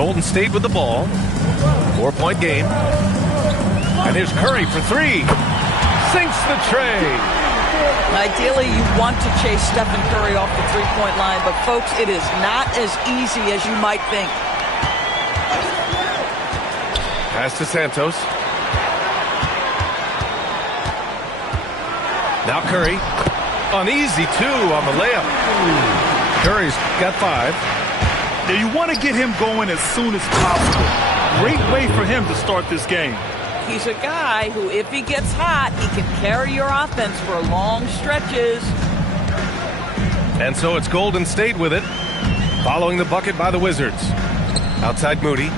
Golden State with the ball. 4-point game. And here's Curry for three. Sinks the tray. Ideally, you want to chase Stephen Curry off the three-point line, but folks, it is not as easy as you might think. Pass to Santos. Now Curry. An easy two on the layup. Curry's got 5. Now you want to get him going as soon as possible. Great way for him to start this game. He's a guy who, if he gets hot, he can carry your offense for long stretches. And so it's Golden State with it, following the bucket by the Wizards. Outside Moody.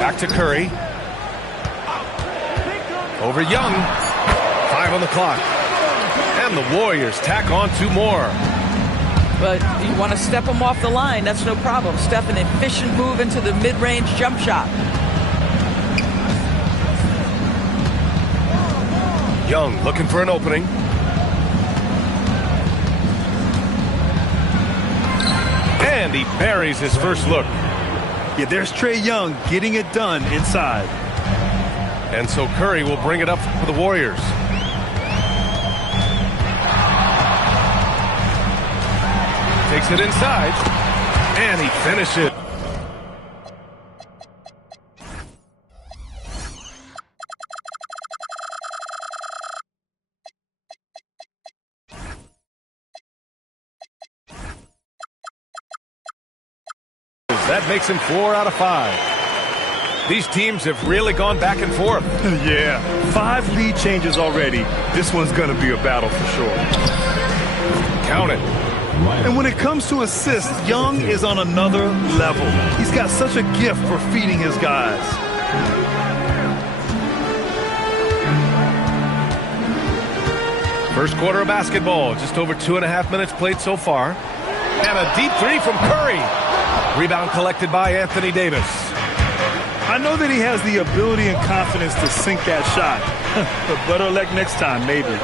Back to Curry. Over Young. 5 on the clock. And the Warriors tack on 2 more. But you want to step him off the line, that's no problem. Step an efficient move into the mid-range jump shot. Young looking for an opening. And he buries his first look. Yeah, there's Trae Young getting it done inside. And so Curry will bring it up for the Warriors. Takes it inside. And he finishes it. That makes him 4 out of 5. These teams have really gone back and forth. Yeah, 5 lead changes already. This one's going to be a battle for sure. Count it. And when it comes to assists, Young is on another level. He's got such a gift for feeding his guys. First quarter of basketball, just over 2.5 minutes played so far. And a deep 3 from Curry. Rebound collected by Anthony Davis. I know that he has the ability and confidence to sink that shot. But better luck next time, maybe.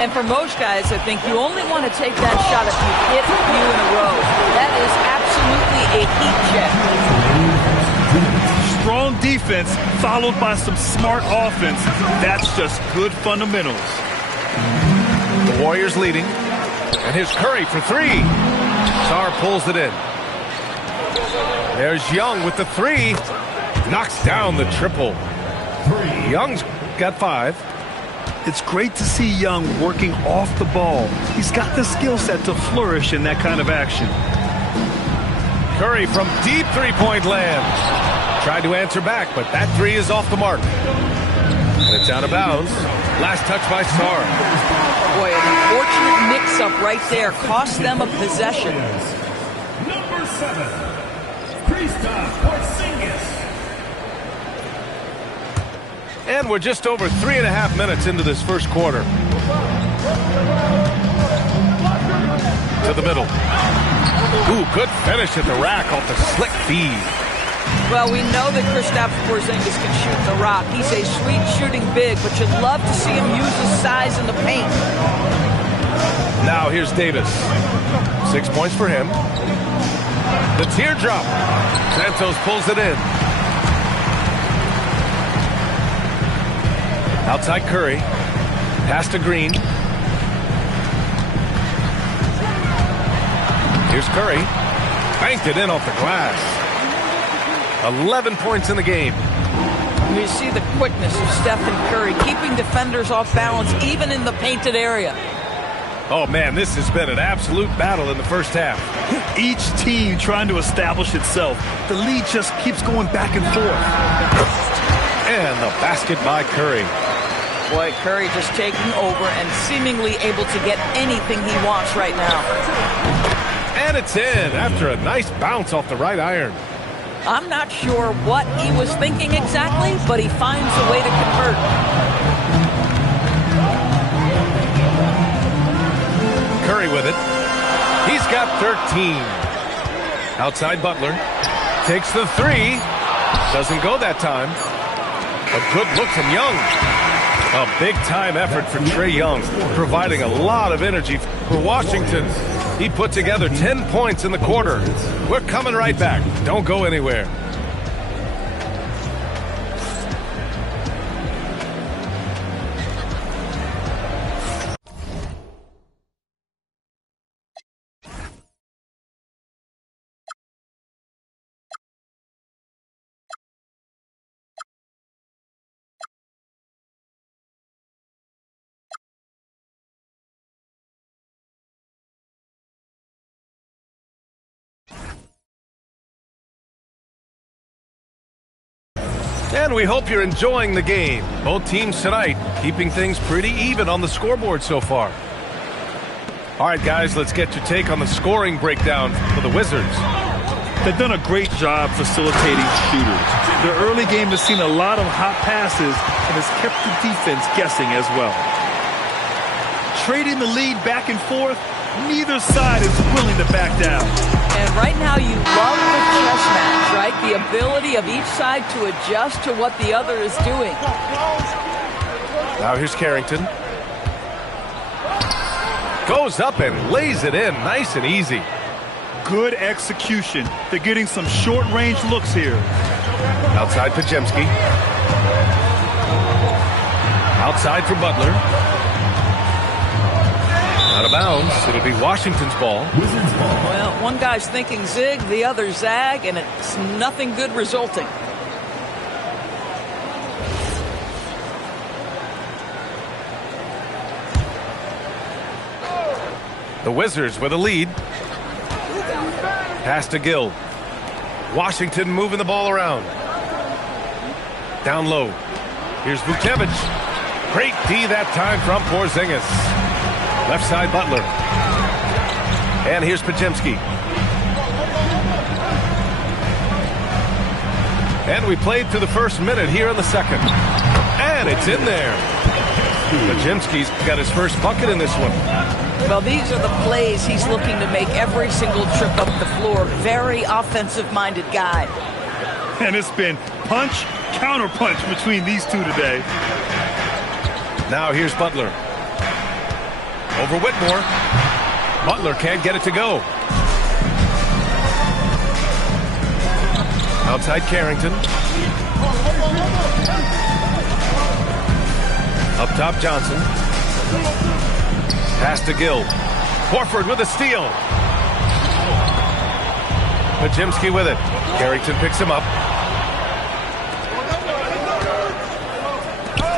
And for most guys, I think you only want to take that shot if you hit a few in a row. That is absolutely a heat check. Strong defense followed by some smart offense. That's just good fundamentals. The Warriors leading. And here's Curry for 3. Sarr pulls it in. There's Young with the 3. Knocks down the triple. Young's got 5. It's great to see Young working off the ball. He's got the skill set to flourish in that kind of action. Curry from deep three-point land. Tried to answer back, but that 3 is off the mark. And it's out of bounds. Last touch by Sarr. Boy, an unfortunate mix-up right there cost them a possession. Number 7, Kristaps Porzingis. And we're just over 3.5 minutes into this first quarter. To the middle. Ooh, good finish at the rack off the slick feed. Well, we know that Kristaps Porzingis can shoot the rock. He's a sweet shooting big, but you'd love to see him use his size in the paint. Now here's Davis. 6 points for him. The teardrop. Santos pulls it in. Outside Curry. Pass to Green. Here's Curry. Banked it in off the glass. 11 points in the game. You see the quickness of Stephen Curry, keeping defenders off balance even in the painted area. Oh, man, this has been an absolute battle in the first half. Each team trying to establish itself. The lead just keeps going back and forth. And the basket by Curry. Boy, Curry just taking over and seemingly able to get anything he wants right now. And it's in after a nice bounce off the right iron. I'm not sure what he was thinking exactly, but he finds a way to convert. Curry with it. He's got 13. Outside Butler. Takes the 3. Doesn't go that time. A good look from Young. A big-time effort for Trae Young, providing a lot of energy for Washington. He put together 10 points in the quarter. We're coming right back. Don't go anywhere. And we hope you're enjoying the game. Both teams tonight keeping things pretty even on the scoreboard so far. All right, guys, let's get your take on the scoring breakdown for the Wizards. They've done a great job facilitating shooters. Their early game has seen a lot of hot passes and has kept the defense guessing as well. Trading the lead back and forth, neither side is willing to back down. And right now you love the chess match, right? The ability of each side to adjust to what the other is doing. Now here's Carrington. Goes up and lays it in nice and easy. Good execution. They're getting some short-range looks here. Outside Podziemski. Outside for Butler. Out of bounds. It'll be Washington's ball. Well, one guy's thinking zig, the other zag, and it's nothing good resulting. The Wizards with a lead. Pass to Gill. Washington moving the ball around. Down low. Here's Vucevic. Great D that time from Porzingis. Left side Butler. And here's Podziemski. And we played through the first minute here in the second. And it's in there. Podziemski's got his first bucket in this one. Well, these are the plays he's looking to make every single trip up the floor. Very offensive-minded guy. And it's been punch, counter-punch between these two today. Now here's Butler. Over Whitmore. Butler can't get it to go. Outside Carrington. Up top Johnson. Pass to Gill. Horford with a steal. Podziemski with it. Carrington picks him up.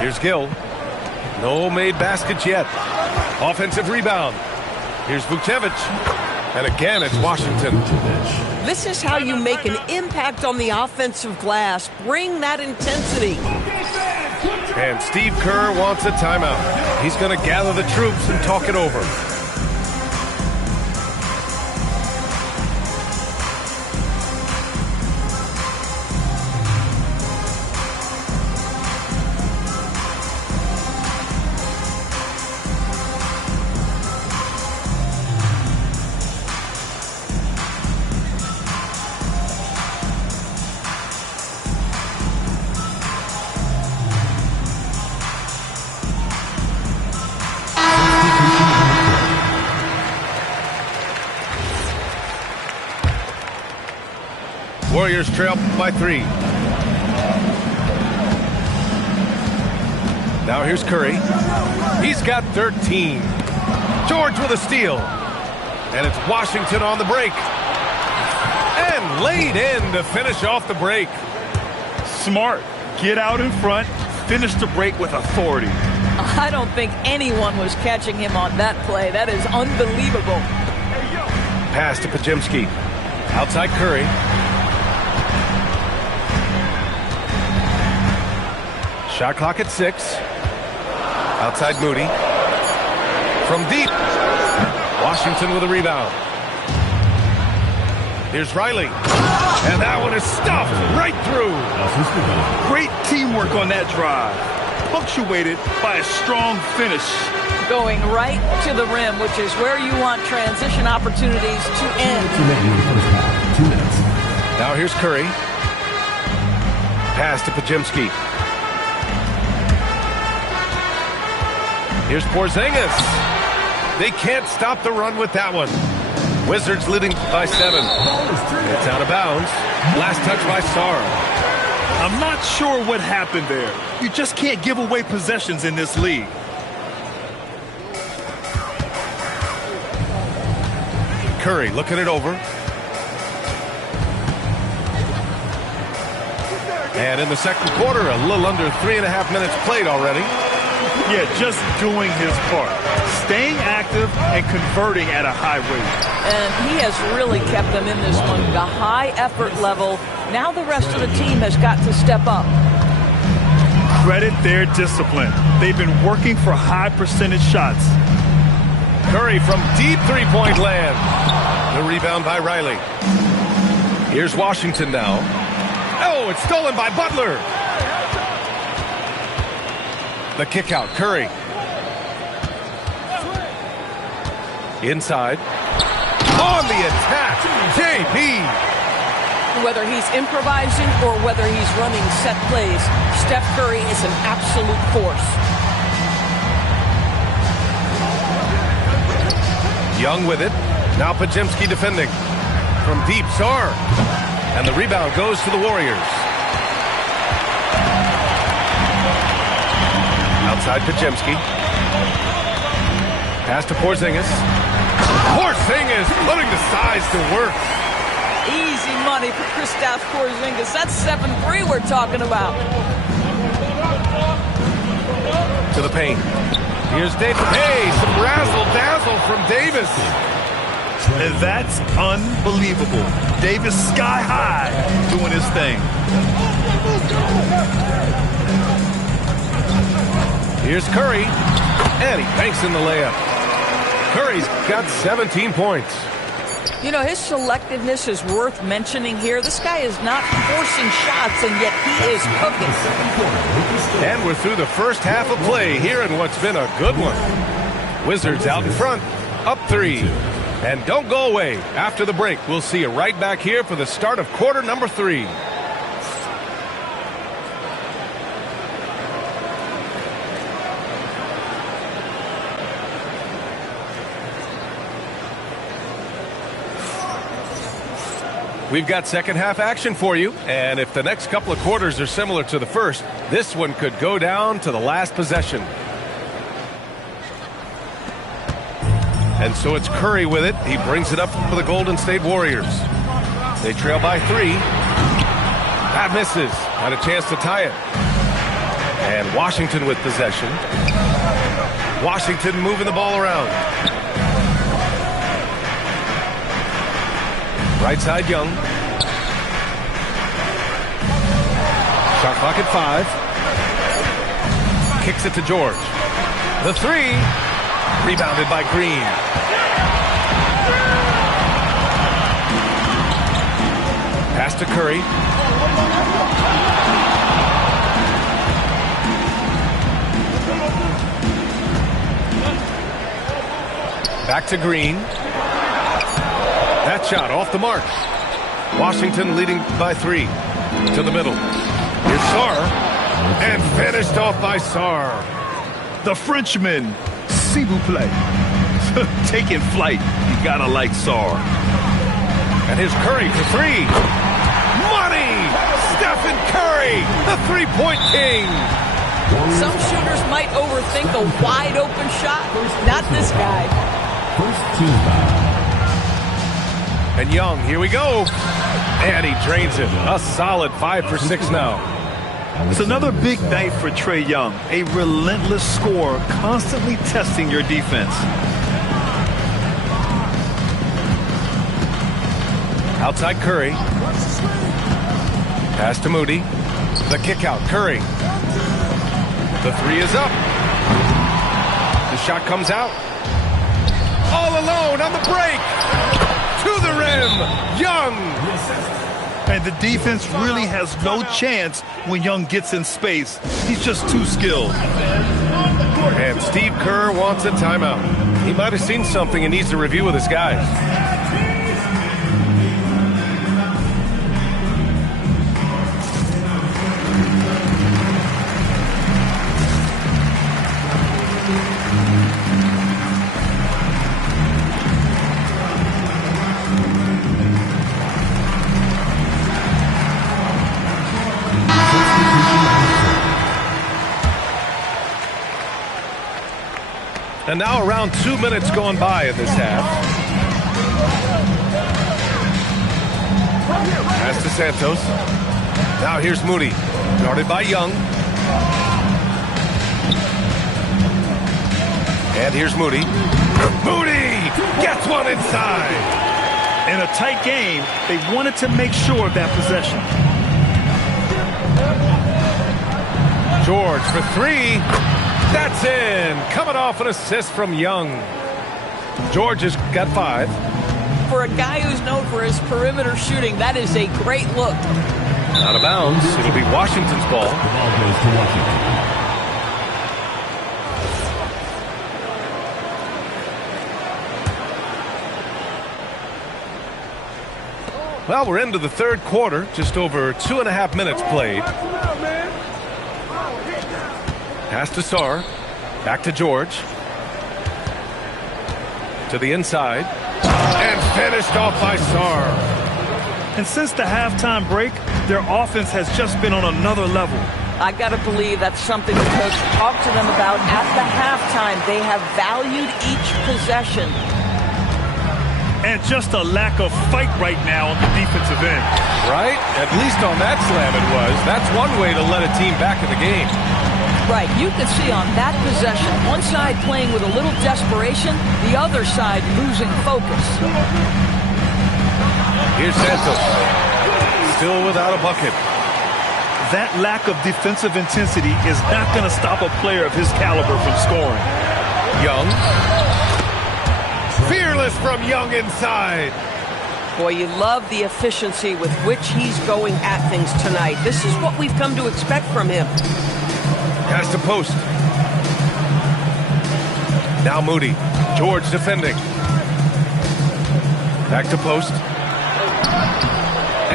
Here's Gill. No made baskets yet. Offensive rebound. Here's Vucevic. And again, it's Washington. This is how you make an impact on the offensive glass. Bring that intensity. And Steve Kerr wants a timeout. He's going to gather the troops and talk it over. Warriors trail by 3. Now here's Curry. He's got 13. George with a steal. And it's Washington on the break. And laid in to finish off the break. Smart. Get out in front. Finish the break with authority. I don't think anyone was catching him on that play. That is unbelievable. Pass to Podziemski. Outside Curry. Shot clock at 6. Outside Moody. From deep. Washington with a rebound. Here's Riley. And that one is stuffed right through. Great teamwork on that drive. Punctuated by a strong finish. Going right to the rim, which is where you want transition opportunities to end. Now here's Curry. Pass to Podziemski. Here's Porzingis. They can't stop the run with that one. Wizards leading by 7. It's out of bounds. Last touch by Sarr. I'm not sure what happened there. You just can't give away possessions in this league. Curry looking it over. And in the second quarter, a little under 3.5 minutes played already. Yeah, just doing his part. Staying active and converting at a high rate. And he has really kept them in this one. The high effort level. Now the rest of the team has got to step up. Credit their discipline. They've been working for high percentage shots. Curry from deep three-point land. The rebound by Riley. Here's Washington now. Oh, it's stolen by Butler. The kick out, Curry. Inside. On the attack, JP. Whether he's improvising or whether he's running set plays, Steph Curry is an absolute force. Young with it. Now Podziemski defending. From deep, Sarr. And the rebound goes to the Warriors. Outside Podziemski. Pass to Porzingis. Porzingis putting the size to work. Easy money for Kristaps Porzingis. That's 7-3 we're talking about. To the paint. Here's Davis. Hey, some razzle-dazzle from Davis. And that's unbelievable. Davis sky high doing his thing. Here's Curry. And he banks in the layup. Curry's got 17 points. You know, his selectiveness is worth mentioning here. This guy is not forcing shots, and yet he is cooking. And we're through the first half of play here in what's been a good one. Wizards out in front, up 3. And don't go away. After the break, we'll see you right back here for the start of quarter number 3. We've got second half action for you, and if the next couple of quarters are similar to the first, this one could go down to the last possession. And so it's Curry with it. He brings it up for the Golden State Warriors. They trail by 3. That misses. Had a chance to tie it. And Washington with possession. Washington moving the ball around. Right side, Young. Shot clock at 5. Kicks it to George. The 3. Rebounded by Green. Pass to Curry. Back to Green. That shot off the mark. Washington leading by 3. To the middle. Here's Sarr. And finished off by Sarr. The Frenchman, s'il vous plaît. Taking flight. You gotta like Sarr. And here's Curry for 3. Money! Stephen Curry, the three-point king. Some shooters might overthink a wide open shot. Not this guy. And Young, here we go. And he drains it. A solid 5 for 6 now. It's another big night for Trae Young. A relentless scorer, constantly testing your defense. Outside Curry. Pass to Moody. The kick out, Curry. The 3 is up. The shot comes out. All alone on the break. To the rim, Young. And the defense really has no chance when Young gets in space. He's just too skilled. And Steve Kerr wants a timeout. He might have seen something and needs to review with his guys. And now around 2 minutes gone by in this half. Pass to Santos. Now here's Moody. Guarded by Young. And here's Moody. Moody gets one inside. In a tight game, they wanted to make sure of that possession. George for three. That's in. Coming off an assist from Young. George has got 5. For a guy who's known for his perimeter shooting, that is a great look. Out of bounds. It'll be Washington's ball. The ball goes to Washington. Well, we're into the third quarter. Just over 2.5 minutes played. Pass to Sarr. Back to George. To the inside. And finished off by Sarr. And since the halftime break, their offense has just been on another level. I got to believe that's something the coach talked to them about at the halftime. They have valued each possession. And just a lack of fight right now on the defensive end. Right? At least on that slam it was. That's one way to let a team back in the game. Right. You can see on that possession, one side playing with a little desperation, the other side losing focus. Here's Santos. Still without a bucket. That lack of defensive intensity is not going to stop a player of his caliber from scoring. Young. Fearless from Young inside. Boy, you love the efficiency with which he's going at things tonight. This is what we've come to expect from him. Pass to post. Now Moody. George defending. Back to post.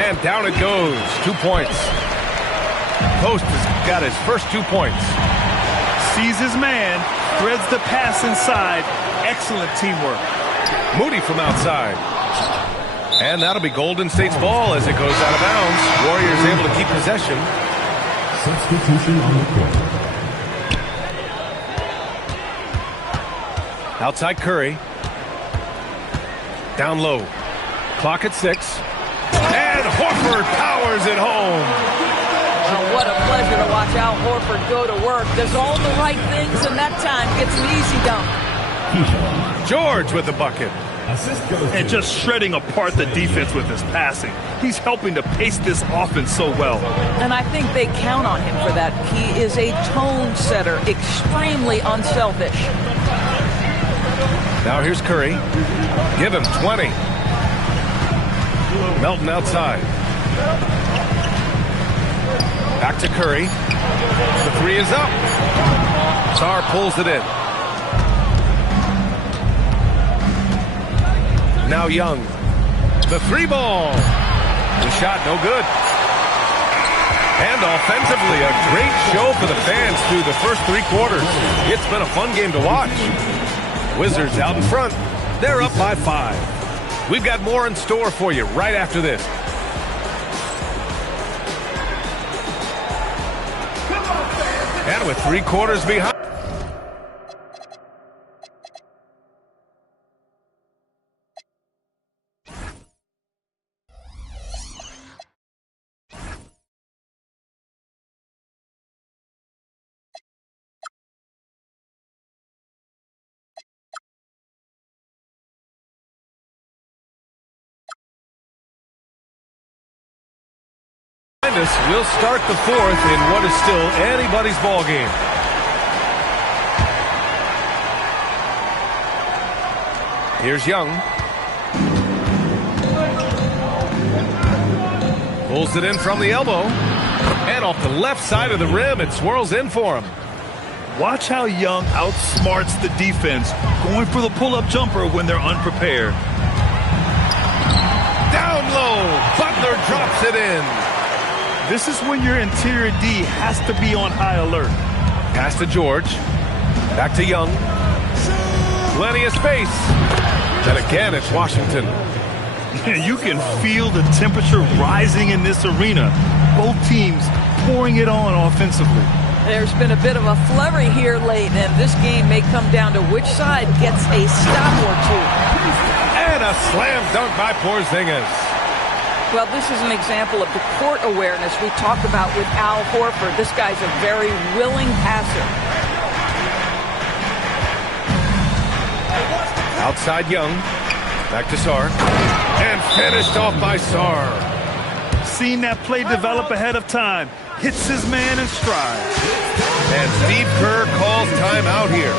And down it goes. 2 points. Post has got his first 2 points. Sees his man, threads the pass inside. Excellent teamwork. Moody from outside. And that'll be Golden State's ball as it goes out of bounds. Warriors able to keep possession. Substitution on the court. Outside Curry. Down low. Clock at 6. And Horford powers it home. Well, what a pleasure to watch Al Horford go to work. Does all the right things, and that time gets an easy dunk. George with the bucket. And just shredding apart the defense with his passing. He's helping to pace this offense so well. And I think they count on him for that. He is a tone setter, extremely unselfish. Now here's Curry. Give him 20. Melton outside. Back to Curry. The three is up. Sarr pulls it in. Now Young. The 3-ball. The shot no good. And offensively, a great show for the fans through the first 3 quarters. It's been a fun game to watch. Wizards out in front. They're up by 5. We've got more in store for you right after this. And with 3 quarters behind. We'll start the 4th in what is still anybody's ball game. Here's Young. Pulls it in from the elbow. And off the left side of the rim, it swirls in for him. Watch how Young outsmarts the defense, going for the pull-up jumper when they're unprepared. Down low, Butler drops it in. This is when your interior D has to be on high alert. Pass to George. Back to Young. Plenty of space. And again, it's Washington. You can feel the temperature rising in this arena. Both teams pouring it on offensively. There's been a bit of a flurry here late, and this game may come down to which side gets a stop or two. And a slam dunk by Porzingis. Well, this is an example of the court awareness we talked about with Al Horford. This guy's a very willing passer. Outside Young. Back to Sarr. And finished off by Sarr. Seen that play develop ahead of time. Hits his man in stride. And Steve Kerr calls timeout here.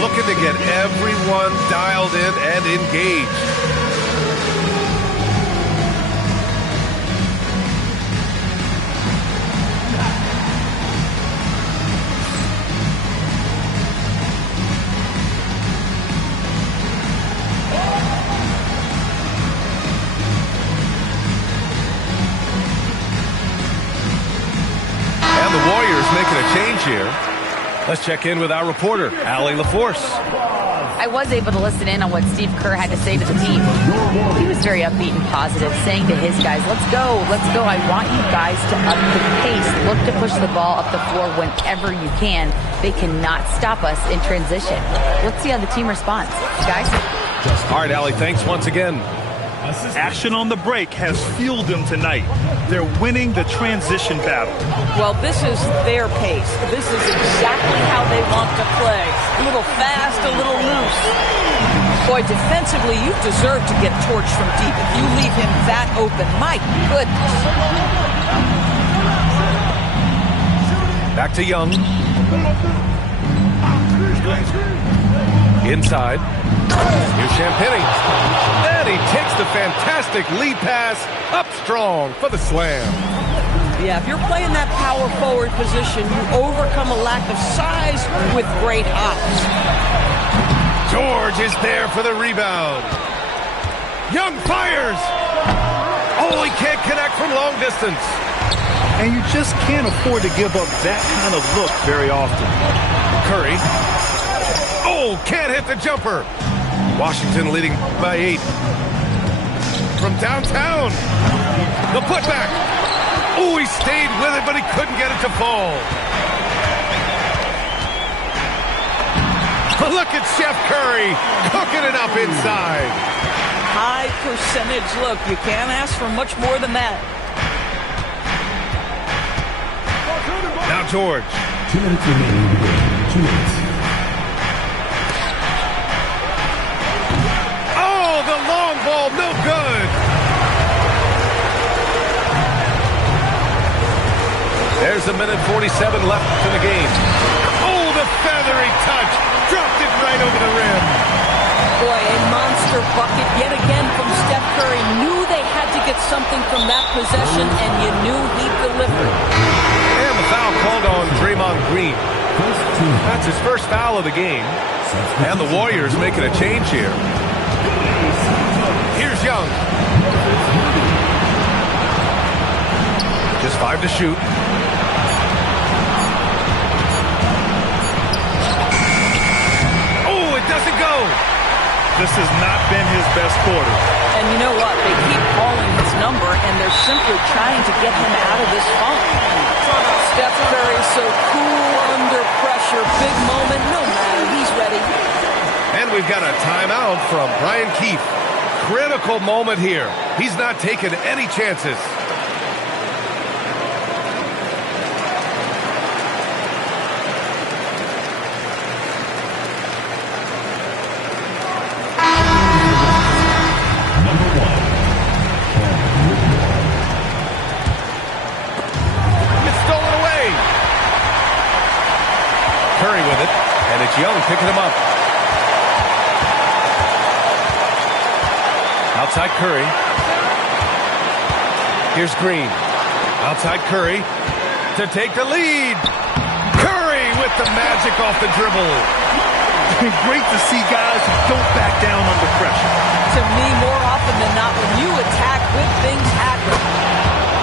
Looking to get everyone dialed in and engaged. Making a change here. Let's check in with our reporter, Allie LaForce. I was able to listen in on what Steve Kerr had to say to the team. He was very upbeat and positive, saying to his guys, let's go. I want you guys to up the pace. Look to push the ball up the floor whenever you can. They cannot stop us in transition. Let's see how the team responds. Guys? All right, Allie, thanks once again. Action on the break has fueled them tonight. They're winning the transition battle. Well, this is their pace. This is exactly how they want to play. A little fast, a little loose. Boy, defensively, you deserve to get torched from deep if you leave him that open. My goodness. Back to Young. Inside. Here's Champagnie. And he takes the fantastic lead pass up strong for the slam. Yeah, if you're playing that power forward position, you overcome a lack of size with great hops. George is there for the rebound. Young fires. Oh, he can't connect from long distance. And you just can't afford to give up that kind of look very often. Curry. Oh, can't hit the jumper. Washington leading by 8. From downtown. The putback. Oh, he stayed with it, but he couldn't get it to fall. Look at Steph Curry cooking it up inside. High percentage look. You can't ask for much more than that. Now George. 2 minutes remaining in the game. 2 minutes. Oh, the long ball, no good. There's a minute 47 left in the game. Oh, the feathery touch. Dropped it right over the rim. Boy, a monster bucket yet again from Steph Curry. Knew they had to get something from that possession, and you knew he'd deliver. And the foul called on Draymond Green. That's his first foul of the game. And the Warriors making a change here. Here's Young. Just 5 to shoot. Oh, it doesn't go. This has not been his best quarter. And you know what? They keep calling his number, and they're simply trying to get him out of this funk. Steph Curry so cool under pressure. Big moment, no matter. He's ready. And we've got a timeout from Brian Keefe. Critical moment here. He's not taking any chances. Young picking him up. Outside Curry. Here's Green. Outside Curry to take the lead. Curry with the magic off the dribble. Great to see guys who don't back down under pressure. To me, more often than not, when you attack, good things happen.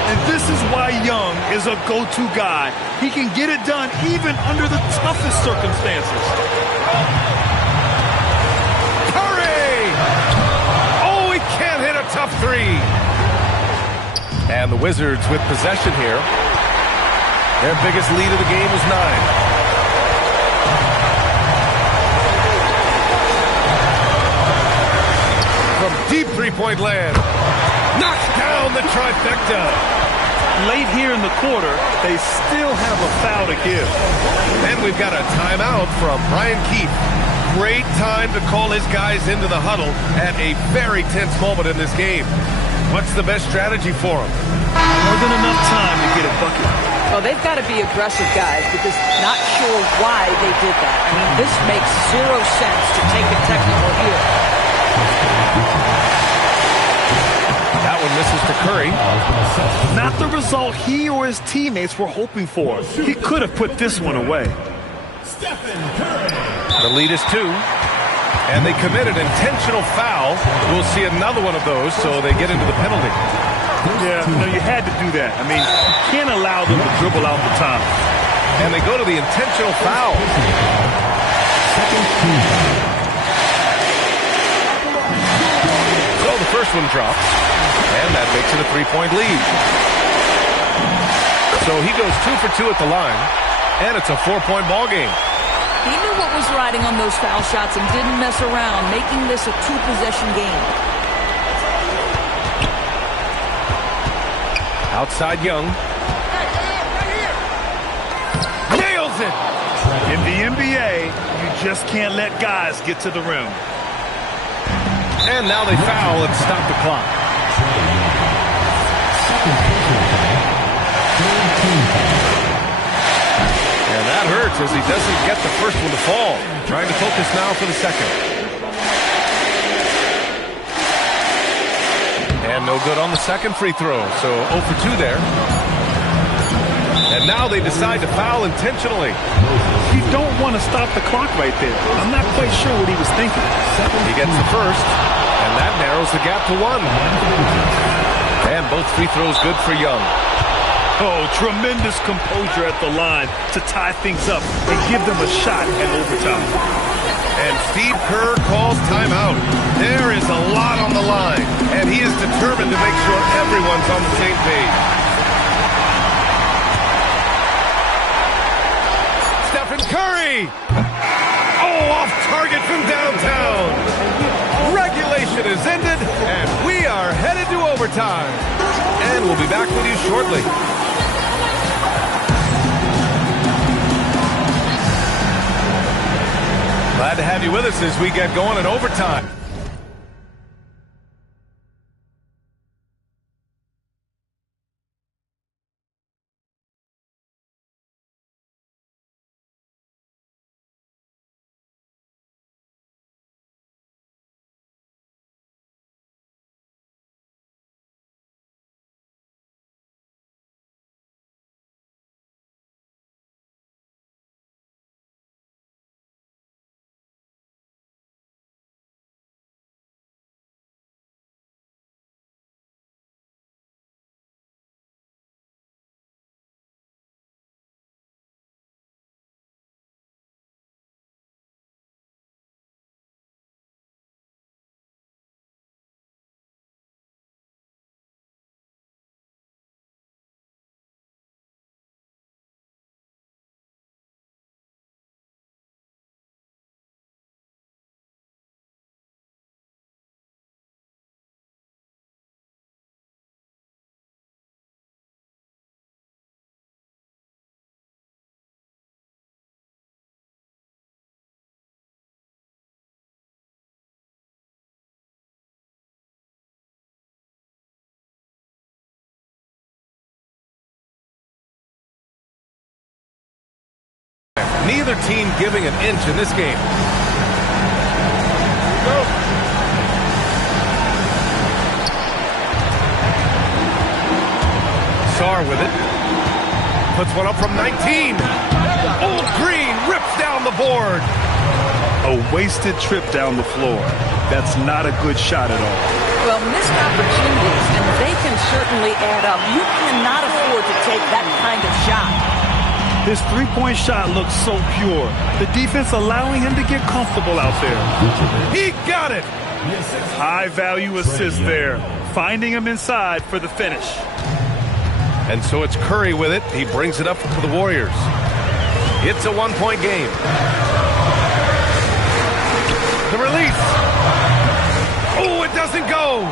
And this is why Young is a go-to guy. He can get it done even under the toughest circumstances. Curry! Oh, he can't hit a tough three. And the Wizards with possession here. Their biggest lead of the game was 9. From deep three-point land. Knocks down the trifecta. Late here in the quarter, they still have a foul to give. And we've got a timeout from Brian Keefe. Great time to call his guys into the huddle at a very tense moment in this game. What's the best strategy for them? More than enough time to get a bucket. Well, they've got to be aggressive, guys, because not sure why they did that. I mean, this makes 0 sense to take a technical here. That one misses to Curry. Not the result he or his teammates were hoping for. He could have put this one away. The lead is 2. And they commit an intentional foul. We'll see another one of those, so they get into the penalty. Yeah, no, you had to do that. I mean, you can't allow them to dribble out the time. And they go to the intentional foul. So the first one drops, and that makes it a 3-point lead. So he goes 2 for 2 at the line, and it's a 4-point ball game. He knew what was riding on those foul shots and didn't mess around, making this a 2-possession game. Outside Young. Nails it! In the NBA, you just can't let guys get to the rim. And now they foul and stop the clock. And that hurts as he doesn't get the first one to fall. Trying to focus now for the second. And no good on the second free throw. So 0 for 2 there. And now they decide to foul intentionally. You don't want to stop the clock right there. I'm not quite sure what he was thinking. He gets the first, and that narrows the gap to 1. And both free throws good for Young. Oh, tremendous composure at the line to tie things up and give them a shot at overtime. And Steve Kerr calls timeout. There is a lot on the line, and he is determined to make sure everyone's on the same page. Stephen Curry! Oh, off target from downtown. Regulation is ended, and we are headed to overtime. And we'll be back with you shortly. Glad to have you with us as we get going in overtime. Neither team giving an inch in this game. Go. Sarr with it. Puts one up from 19. Old Green rips down the board. A wasted trip down the floor. That's not a good shot at all. Well, missed opportunities, and they can certainly add up. You cannot afford to take that kind of shot. His three-point shot looks so pure. The defense allowing him to get comfortable out there. He got it! High-value assist there. Finding him inside for the finish. And so it's Curry with it. He brings it up for the Warriors. It's a one-point game. The release. Oh, it doesn't go.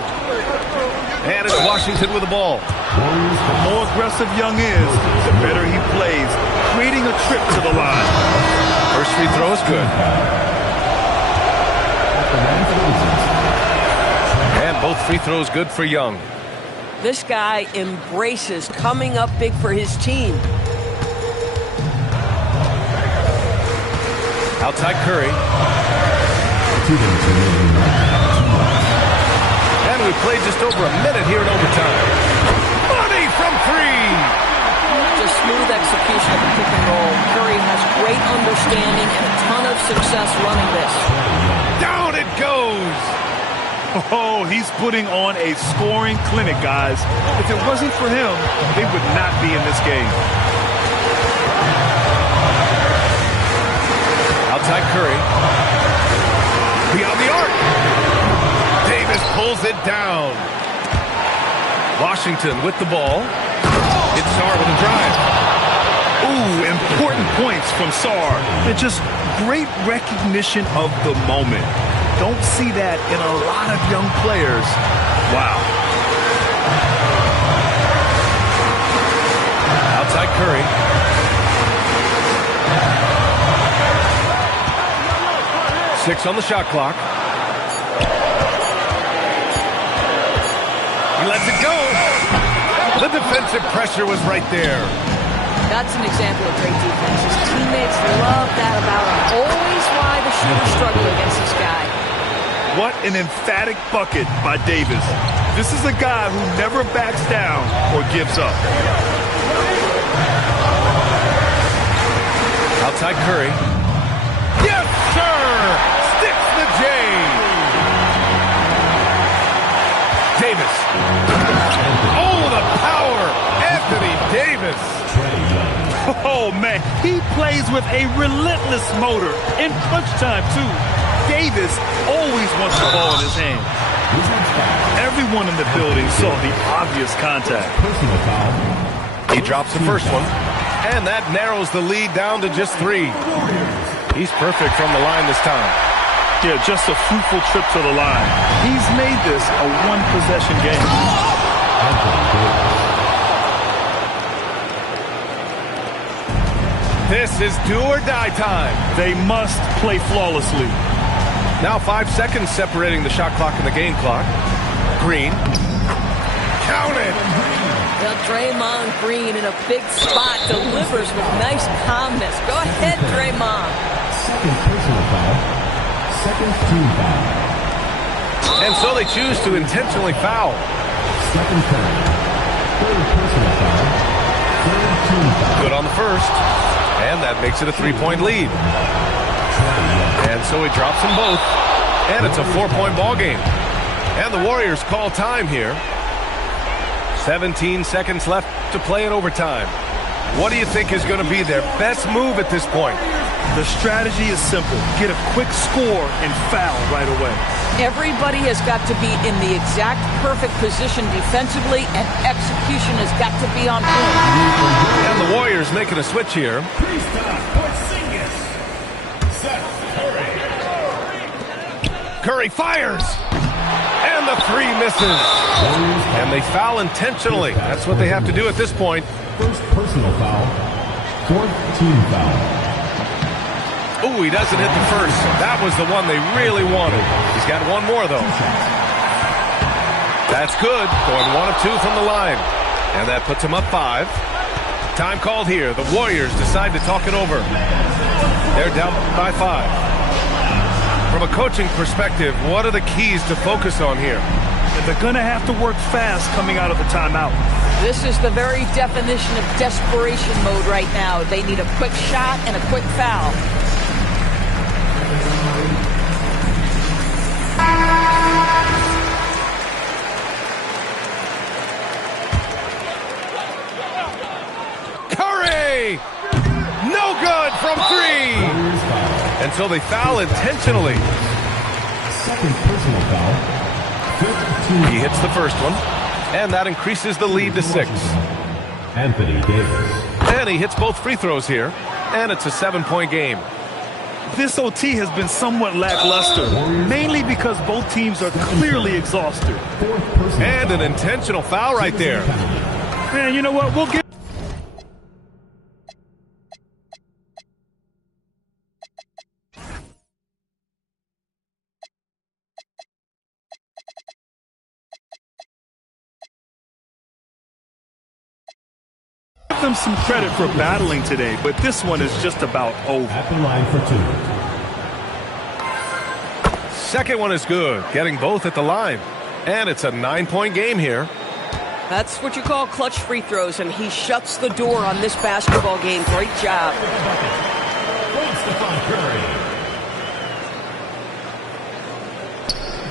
And it's Washington with the ball. The more aggressive Young is, the better he plays, creating a trip to the line. First free throw is good. And both free throws good for Young. This guy embraces coming up big for his team. Outside Curry. And we played just over a minute here in overtime. Money from three. Just smooth execution of the pick and roll. Curry has great understanding and a ton of success running this. Down it goes. Oh, he's putting on a scoring clinic, guys. If it wasn't for him, they would not be in this game. Outside Curry. Beyond the arc. Davis pulls it down. Washington with the ball. It's Sarr with a drive. Ooh, important points from Sarr. And just great recognition of the moment. Don't see that in a lot of young players. Wow. Outside Curry. Six on the shot clock. He lets it go. The defensive pressure was right there. That's an example of great defense. His teammates love that about him. Always why the shooters struggle against this guy. What an emphatic bucket by Davis. This is a guy who never backs down or gives up. Outside Curry. Yes, sir! Sticks the J. Davis. Oh, the power! Anthony Davis. Oh, man. He plays with a relentless motor. In crunch time, too. Davis always wants the ball in his hands. Everyone in the building saw the obvious contact. He drops the first one, and that narrows the lead down to just three. He's perfect from the line this time. Yeah, just a fruitful trip to the line. He's made this a one-possession game. This is do or die time. They must play flawlessly. Now 5 seconds separating the shot clock and the game clock. Green. Count it. Well, Draymond Green in a big spot delivers with nice calmness. Go ahead, Draymond. Second personal foul. Second team foul. And so they choose to intentionally foul. Second foul. Third personal foul. Third team foul. Good on the first. And that makes it a 3-point lead. And so he drops them both. And it's a 4-point ball game. And the Warriors call time here. 17 seconds left to play in overtime. What do you think is going to be their best move at this point? The strategy is simple. Get a quick score and foul right away. Everybody has got to be in the exact perfect position defensively, and execution has got to be on point. And the Warriors making a switch here. Curry fires. And the three misses. And they foul intentionally. That's what they have to do at this point. First personal foul. Fourth team foul. Ooh, he doesn't hit the first. That was the one they really wanted. He's got one more, though. That's good. Going 1 of 2 from the line. And that puts him up 5. Time called here. The Warriors decide to talk it over. They're down by 5. From a coaching perspective, what are the keys to focus on here? They're going to have to work fast coming out of the timeout. This is the very definition of desperation mode right now. They need a quick shot and a quick foul. Curry! No good from 3! And so they foul intentionally. Second personal foul. Fifth team. He hits the first one, and that increases the lead to 6. Anthony Davis. And he hits both free throws here. And it's a 7-point game. This OT has been somewhat lackluster, mainly because both teams are clearly exhausted. And an intentional foul right there. Man, you know what? We'll get... Give them some credit for battling today, but this one is just about over. At the line for two. Second one is good, getting both at the line. And it's a 9-point game here. That's what you call clutch free throws, and he shuts the door on this basketball game. Great job.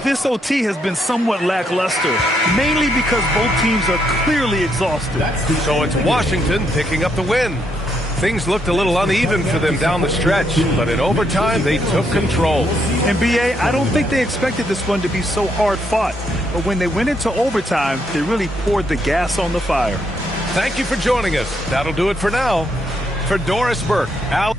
This OT has been somewhat lackluster, mainly because both teams are clearly exhausted. So it's Washington picking up the win. Things looked a little uneven for them down the stretch, but in overtime, they took control. And BA, I don't think they expected this one to be so hard fought, but when they went into overtime, they really poured the gas on the fire. Thank you for joining us. That'll do it for now. For Doris Burke, Al...